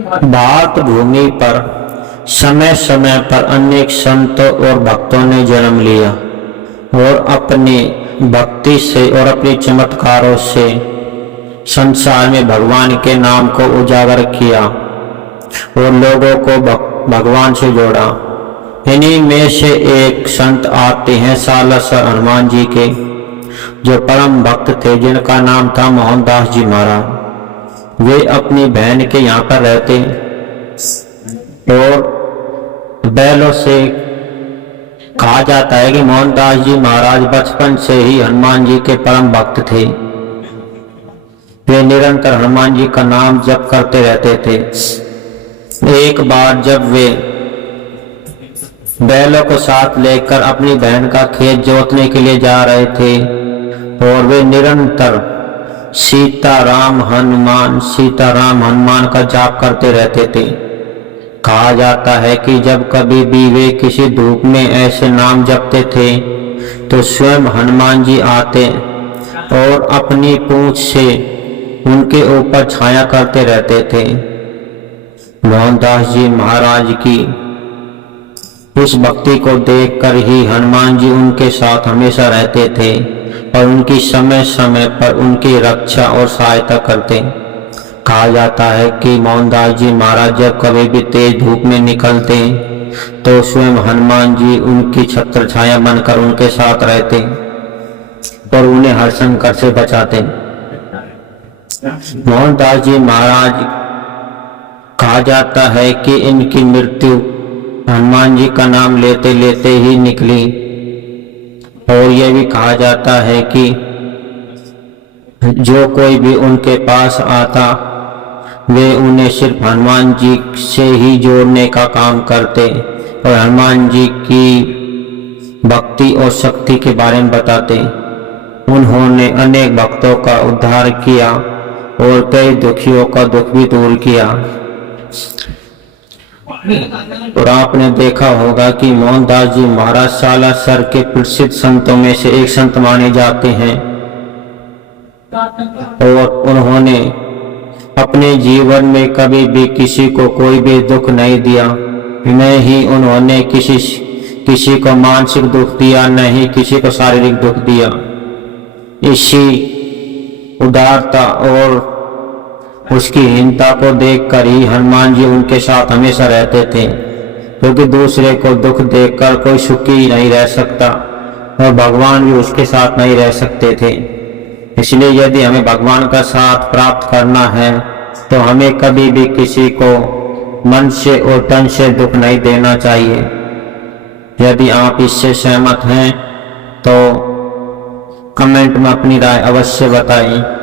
भारत भूमि पर समय समय पर अनेक संतों और भक्तों ने जन्म लिया और अपनी भक्ति से और अपने चमत्कारों से संसार में भगवान के नाम को उजागर किया और लोगों को भगवान से जोड़ा। इन्हीं में से एक संत आते हैं सालासर हनुमान जी के, जो परम भक्त थे, जिनका नाम था मोहनदास जी महाराज। वे अपनी बहन के यहाँ पर रहते और बैलों से कहा जाता है कि मोहनदास जी महाराज बचपन से ही हनुमान जी के परम भक्त थे। वे निरंतर हनुमान जी का नाम जप करते रहते थे। एक बार जब वे बैलों को साथ लेकर अपनी बहन का खेत जोतने के लिए जा रहे थे और वे निरंतर सीताराम हनुमान का जाप करते रहते थे। कहा जाता है कि जब कभी भी वे किसी धूप में ऐसे नाम जपते थे तो स्वयं हनुमान जी आते और अपनी पूंछ से उनके ऊपर छाया करते रहते थे। मोहनदास जी महाराज की उस भक्ति को देखकर ही हनुमान जी उनके साथ हमेशा रहते थे और उनकी समय समय पर उनकी रक्षा और सहायता करते। कहा जाता है कि मोहनदास जी महाराज जब कभी भी तेज धूप में निकलते तो स्वयं हनुमान जी उनकी छत्र छाया बनकर उनके साथ रहते और उन्हें हर संकट से बचाते। मोहनदास जी महाराज कहा जाता है कि इनकी मृत्यु हनुमान जी का नाम लेते लेते ही निकली और यह भी कहा जाता है कि जो कोई भी उनके पास आता वे उन्हें सिर्फ हनुमान जी से ही जोड़ने का काम करते और हनुमान जी की भक्ति और शक्ति के बारे में बताते। उन्होंने अनेक भक्तों का उद्धार किया और कई दुखियों का दुख भी दूर किया। और आपने देखा होगा कि मोहनदास जी महाराज सालासर के प्रसिद्ध संतों में से एक संत माने जाते हैं और उन्होंने अपने जीवन में कभी भी किसी को कोई भी दुख नहीं दिया। न ही उन्होंने किसी को मानसिक दुख दिया, न ही किसी को शारीरिक दुख दिया। इसी उदारता और उसकी हीनता को देखकर ही हनुमान जी उनके साथ हमेशा रहते थे, क्योंकि दूसरे को दुख देखकर कोई सुखी नहीं रह सकता और भगवान भी उसके साथ नहीं रह सकते थे। इसलिए यदि हमें भगवान का साथ प्राप्त करना है तो हमें कभी भी किसी को मन से और तन से दुख नहीं देना चाहिए। यदि आप इससे सहमत हैं तो कमेंट में अपनी राय अवश्य बताएं।